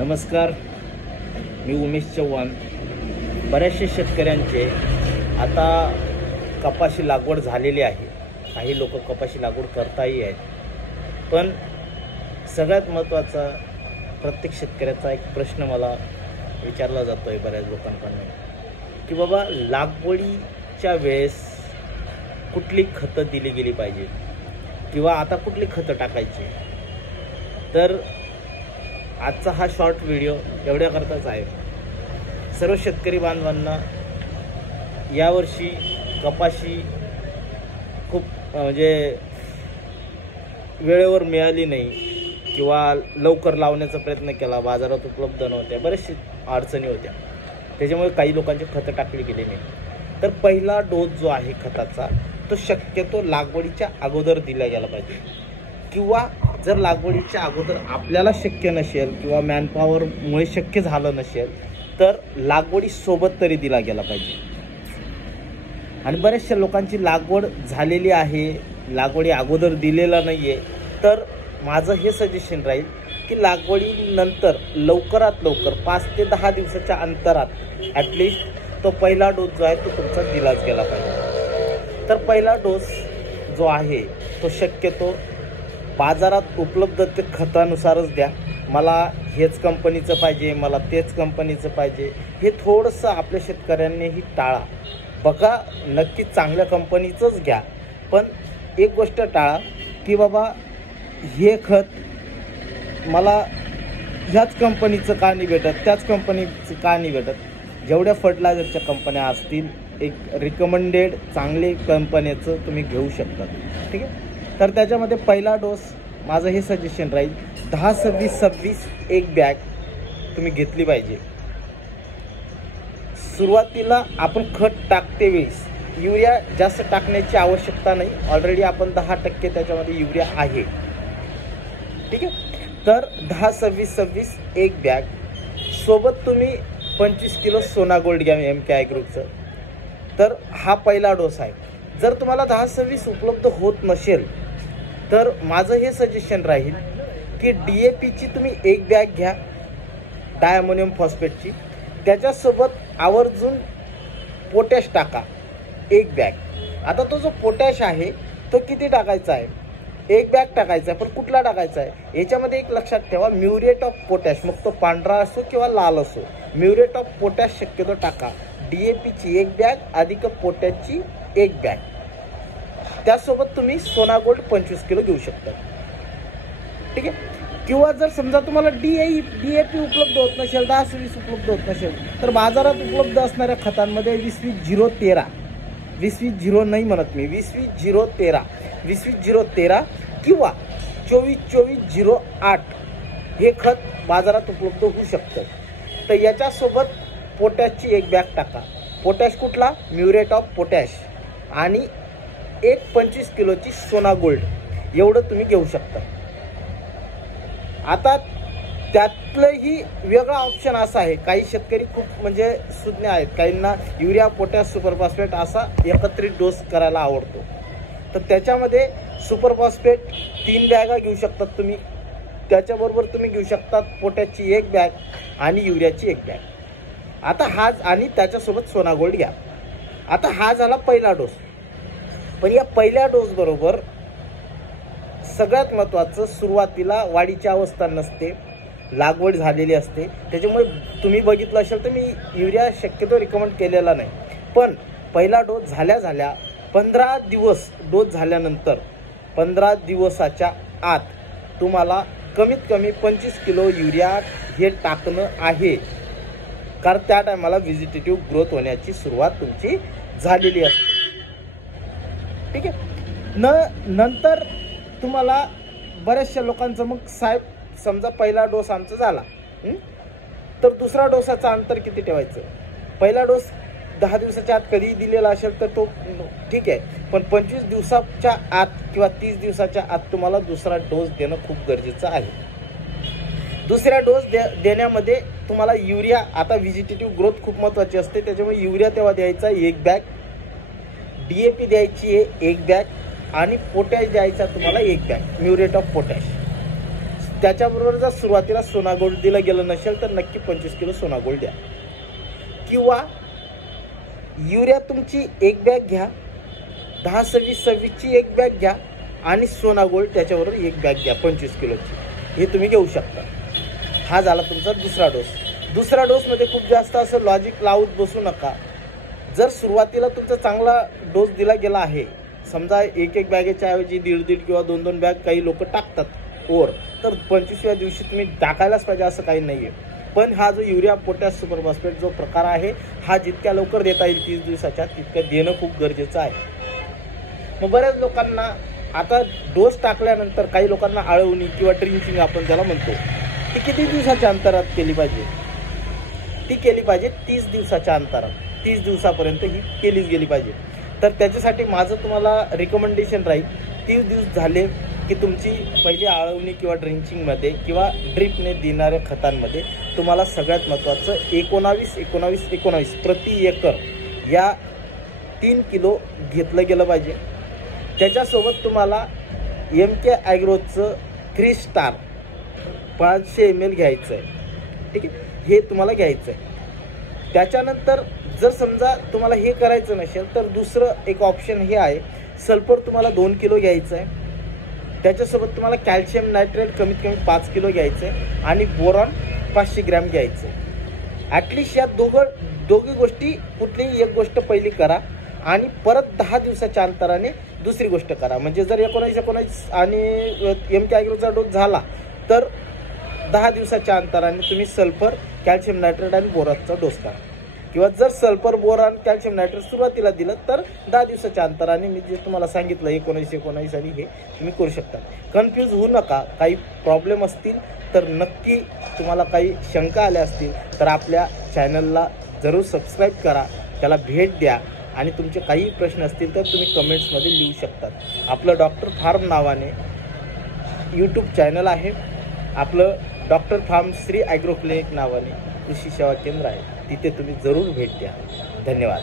नमस्कार, मी उमेश चव्हाण। बऱ्याचशा शेतकऱ्यांचे आता कपाशी लागवड झालेली आहे, काही लोक कपाशी लागवड करताही आहेत। पण सगळ्यात महत्त्वाचा प्रत्येक शेतकऱ्याचा एक प्रश्न मला विचारला जातोय बऱ्याच लोकांकडून की बाबा लागवडीच्या वेळेस कुठली खतं दिली गेली पाहिजे किंवा आता कुठली खतं टाकायची। तर आजचा हा शॉर्ट व्हिडिओ एवढ्याकरताच आहे। सर्व शेतकरी बांधवांना यावर्षी कपाशी खूप म्हणजे वेळेवर मिळाली नाही किंवा लवकर लावण्याचा प्रयत्न केला, बाजारात उपलब्ध नव्हत्या, बरेचशे अडचणी होत्या, त्याच्यामुळे काही लोकांची खतं टाकली गेली नाही। तर पहिला डोस जो आहे खताचा तो शक्यतो लागवडीच्या अगोदर दिला गेला पाहिजे, किंवा जर लागवडीच्या अगोदर आपल्याला शक्य नसेल किंवा मॅनपॉवरमुळे शक्य झालं नसेल तर लागवडीसोबत तरी दिला गेला पाहिजे। आणि बऱ्याचशा लोकांची लागवड झालेली आहे, लागवडी अगोदर दिलेला नाही आहे, तर माझं हे सजेशन राहील की लागवडीनंतर लवकरात लवकर 5 ते 10 दिवसाच्या अंतरात ॲटलिस्ट तो पहिला डोस जो आहे तो तुमचा दिलाच गेला पाहिजे। तर पहिला डोस जो आहे तो शक्यतो बाजारात उपलब्ध ते खतानुसारच द्या। मला हेच कंपनीचं पाहिजे, मला तेच कंपनीचं पाहिजे, हे थोडंसं आपल्या शेतकऱ्यांनीही टाळा। बघा, नक्की चांगल्या कंपनीचंच घ्या, पण एक गोष्ट टाळा की बाबा हे खत मला ह्याच कंपनीचं का नाही भेटत, त्याच कंपनीचं का नाही भेटत। जेवढ्या फर्टिलायझरच्या कंपन्या असतील एक रिकमेंडेड चांगले कंपनीचं तुम्ही घेऊ शकता, ठीक आहे। तर त्याच्यामध्ये पहिला डोस माझं हे सजेशन राहील 10-26-26 एक बॅग तुम्ही घेतली पाहिजे। सुरुवातीला आपण खत टाकते वेळेस युरिया जास्त टाकण्याची आवश्यकता नाही, ऑलरेडी आपण 10% त्याच्यामध्ये युरिया आहे, ठीक आहे। तर 10-26-26 एक बॅग सोबत तुम्ही 25 किलो सोना गोल्ड घ्या MK ग्रुपचं। तर हा पहिला डोस आहे। जर तुम्हाला 10-26 उपलब्ध होत नसेल तर माझं हे सजेशन राहील की DAPची तुम्ही एक बॅग घ्या, डायअमोनियम फॉस्फेटची, त्याच्यासोबत आवर्जून पोटॅश टाका एक बॅग। आता तो जो पोटॅश आहे तो किती टाकायचा आहे, एक बॅग टाकायचा आहे, पण कुठला टाकायचा आहे याच्यामध्ये एक लक्षात ठेवा, म्युरेट ऑफ पोटॅश, मग तो पांढरा असो किंवा लाल असो, म्युरेट ऑफ पोटॅश शक्यतो टाका। DAPची एक बॅग अधिक पोटॅशची एक बॅग, त्यासोबत तुम्ही सोना गोल्ड 25 किलो घेऊ शकता, ठीक आहे। किंवा जर समजा तुम्हाला DAP उपलब्ध होत नसेल, 10-26 उपलब्ध होत नसेल, तर बाजारात उपलब्ध असणाऱ्या खतांमध्ये 20-20-0-13, 20-20 नाही म्हणत मी, 20-20-0-13, 20-20-0-13 किंवा 24-24-08 हे खत बाजारात उपलब्ध होऊ शकतं। तर याच्यासोबत पोटॅशची एक बॅग टाका। पोटॅश कुठला, म्युरेट ऑफ पोटॅश, आणि एक 25 किलोची सोना गोल्ड, एवढं तुम्ही घेऊ शकता। आता त्यातलंही वेगळा ऑप्शन असा आहे, काही शेतकरी खूप म्हणजे सुज्ञ आहेत, काहींना युरिया पोटॅश सुपर फॉस्फेट असा एकत्रित डोस करायला आवडतो। तर त्याच्यामध्ये सुपर फॉस्फेट 3 बॅगा घेऊ शकतात तुम्ही, त्याच्याबरोबर तुम्ही घेऊ शकतात पोटॅशची एक बॅग आणि युरियाची एक बॅग। आता हा आणि त्याच्यासोबत सोना गोल्ड घ्या। आता हा झाला पहिला डोस। पण या पहिल्या डोस बरोबर सगळ्यात महत्त्वाचं, सुरुवातीला वाढीची अवस्था नसते, लागवड झालेली असते, त्याच्यामुळे तुम्ही बघितलं असेल तर मी युरिया शक्यतो रिकमेंड केलेला नाही। पण पहिला डोस झाल्या 15 दिवस डोस झाल्यानंतर 15 दिवसाच्या आत तुम्हाला कमीत कमी 25 किलो युरिया हे टाकणं आहे, कारण त्या टायमाला व्हेजिटेटिव्ह ग्रोथ होण्याची सुरुवात तुमची झालेली असते, ठीक आहे। नंतर तुम्हाला बऱ्याचशा लोकांचं मग साहेब समजा पहिला डोस आमचा झाला, तर दुसरा डोसाचं अंतर किती ठेवायचं। पहिला डोस 10 दिवसाच्या आत कधीही दिलेला असेल तर तो ठीक आहे, पण 25 दिवसाच्या आत किंवा 30 दिवसाच्या आत तुम्हाला दुसरा डोस देणं खूप गरजेचं आहे। दुसऱ्या डोस देण्यामध्ये तुम्हाला युरिया, आता व्हेजिटेटिव्ह ग्रोथ खूप महत्त्वाची असते, त्याच्यामुळे युरिया तेव्हा द्यायचा एक बॅग, DAP द्यायची आहे एक बॅग, आणि पोटॅश द्यायचा तुम्हाला एक बॅग, म्युरेट ऑफ पोटॅश। त्याच्याबरोबर जर सुरुवातीला सोना गोल्ड दिलं गेलं नसेल तर नक्की 25 किलो सोना गोल्ड द्या. किंवा युरिया तुमची एक बॅग घ्या, 10-26-26ची एक बॅग घ्या आणि सोना गोल्ड त्याच्याबरोबर एक बॅग घ्या 25 किलोची. हे तुम्ही घेऊ शकता. हा झाला तुमचा दुसरा डोस. दुसरा डोसमध्ये खूप जास्त असं लॉजिक लावत बसू नका. जर सुरुवातीला तुमचा चांगला डोस दिला गेला आहे, समजा एक बॅगेच्या ऐवजी 1.5 किंवा 2 बॅग काही लोक टाकतात ओर, तर 25व्या दिवशी तुम्ही टाकायलाच पाहिजे असं काही नाही आहे. पण हा जो युरिया पोटॅश सुपर फॉस्फेट जो प्रकार आहे हा जितक्या लवकर देता येईल 30 दिवसाच्या तितकं देणं खूप गरजेचं आहे. मग बऱ्याच लोकांना आता डोस टाकल्यानंतर काही लोकांना आळवणी किंवा ड्रिंचिंग आपण ज्याला म्हणतो, ती किती दिवसाच्या अंतरात केली पाहिजे? ती केली पाहिजे 30 दिवसाच्या अंतरात. 30 दिवसापर्यंत ही केलीच गेली पाहिजे. तर त्याच्यासाठी माझं तुम्हाला रिकमेंडेशन राहील, 30 दिवस झाले की तुमची पहिली आळवणी किंवा ड्रिंचिंगमध्ये किंवा ड्रिपने देणाऱ्या खतांमध्ये तुम्हाला सगळ्यात महत्त्वाचं 19-19-19 प्रति एकर या 3 किलो घेतलं गेलं पाहिजे. त्याच्यासोबत तुम्हाला MK ॲग्रोचं 3 स्टार 500 ml घ्यायचं आहे. ठीक आहे, हे तुम्हाला घ्यायचं आहे. त्याच्यानंतर जर समजा तुम्हाला हे करायचं नसेल तर दुसरं एक ऑप्शन हे आहे, सल्फर तुम्हाला 2 किलो घ्यायचं आहे. त्याच्यासोबत तुम्हाला कॅल्शियम नायट्रेट कमीत कमी 5 किलो घ्यायचं आहे आणि बोरॉन 500 ग्रॅम घ्यायचं आहे. ॲटलिस्ट या दोघी गोष्टी कुठलीही एक गोष्ट पहिली करा आणि परत 10 दिवसाच्या अंतराने दुसरी गोष्ट करा. म्हणजे जर 19-19 आणि MK ॲग्रोचा डोस झाला तर 10 दिवसाच्या अंतराने तुम्ही सल्फर, कॅल्शियम नायट्रेट आणि बोरॉनचा डोस करा. किंवा जर सल्फर, बोरॉन, कॅल्शियम नायट्रेट सुरुवातीला दिलं तर 10 दिवसाच्या अंतराने मी जे तुम्हाला सांगितलं 19-19 आणि हे तुम्ही करू शकता. कन्फ्यूज होऊ नका. काही प्रॉब्लेम असतील तर नक्की, तुम्हाला काही शंका आल्या असतील तर आपल्या चॅनलला जरूर सबस्क्राईब करा, त्याला भेट द्या आणि तुमचे काही प्रश्न असतील तर तुम्ही कमेंट्समध्ये लिहू शकतात. आपलं डॉक्टर फार्म नावाने यूट्यूब चॅनल आहे. आपलं doctor farm Shri agro clinic नावाने कृषी सेवा केंद्र आहे. तिथे तुम्ही जरूर भेट द्या. धन्यवाद.